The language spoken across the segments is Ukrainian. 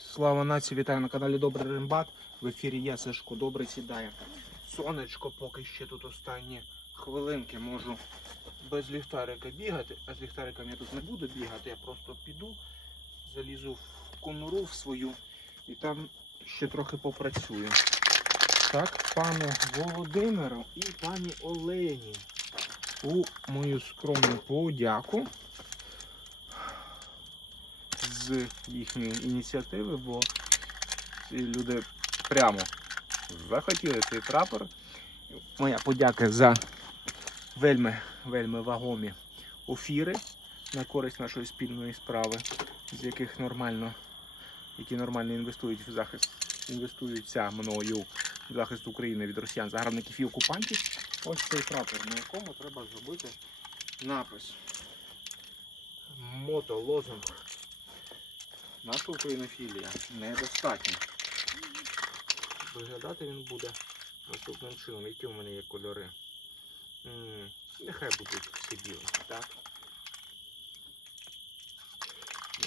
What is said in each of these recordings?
Слава нації, вітаю на каналі Добрий Рембат. В ефірі я Сашко Добрий сідає. Сонечко поки ще тут останні хвилинки можу без ліхтарика бігати, а з ліхтариком я тут не буду бігати, я просто піду, залізу в конуру в свою і там ще трохи попрацюю. Так, пану Володимиру і пані Олені у мою скромну подяку з їхньої ініціативи, бо ці люди прямо захотіли цей прапор. Моя подяка за вельми, вельми вагомі офіри на користь нашої спільної справи, з яких нормально, які нормально інвестують в захист, інвестуються мною в захист України від росіян, загарбників і окупантів. Ось цей прапор, на якому треба зробити напис. Мото, лозунг. Наша українофілія недостатня. Виглядати він буде наступним чином. Які у мене є кольори? Нехай будуть всі білі, так?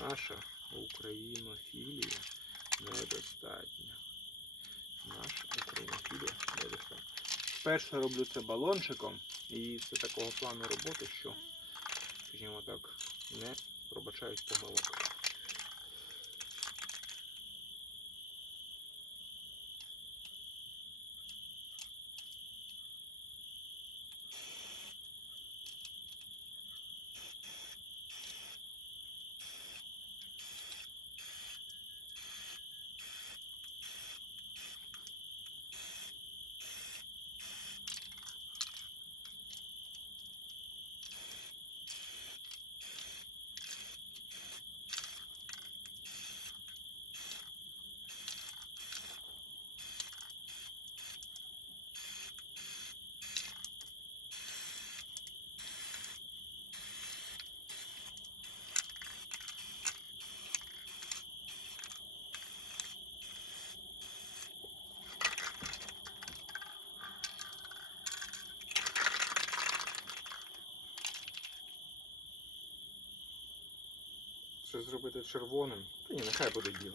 Наша українофілія недостатня. Наша українофілія недостатня. Перше роблю це балончиком, і це такого плану роботи, що, скажімо так, не пробачають помилок. Щось зробити червоним. Та ні, нехай буде білим.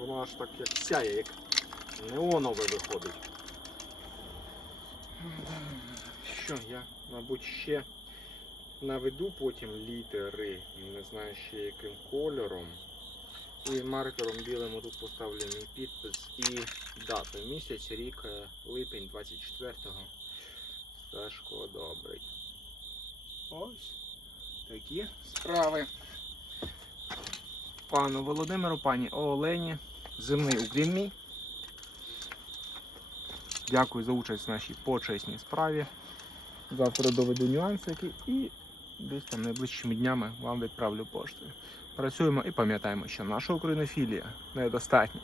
Воно аж так як сяє, як неонове виходить. Що, я, мабуть, ще наведу потім літери, не знаю ще яким кольором. І маркером білим тут поставлю мій підпис і дату. Місяць, рік, е, липень 24-го. Сашко добрий. Ось такі справи. Пану Володимиру, пані Олені, земний уклін мій. Дякую за участь в нашій почесній справі. Завтра доведу нюансики і десь там найближчими днями вам відправлю поштою. Працюємо і пам'ятаємо, що наша українофілія недостатня.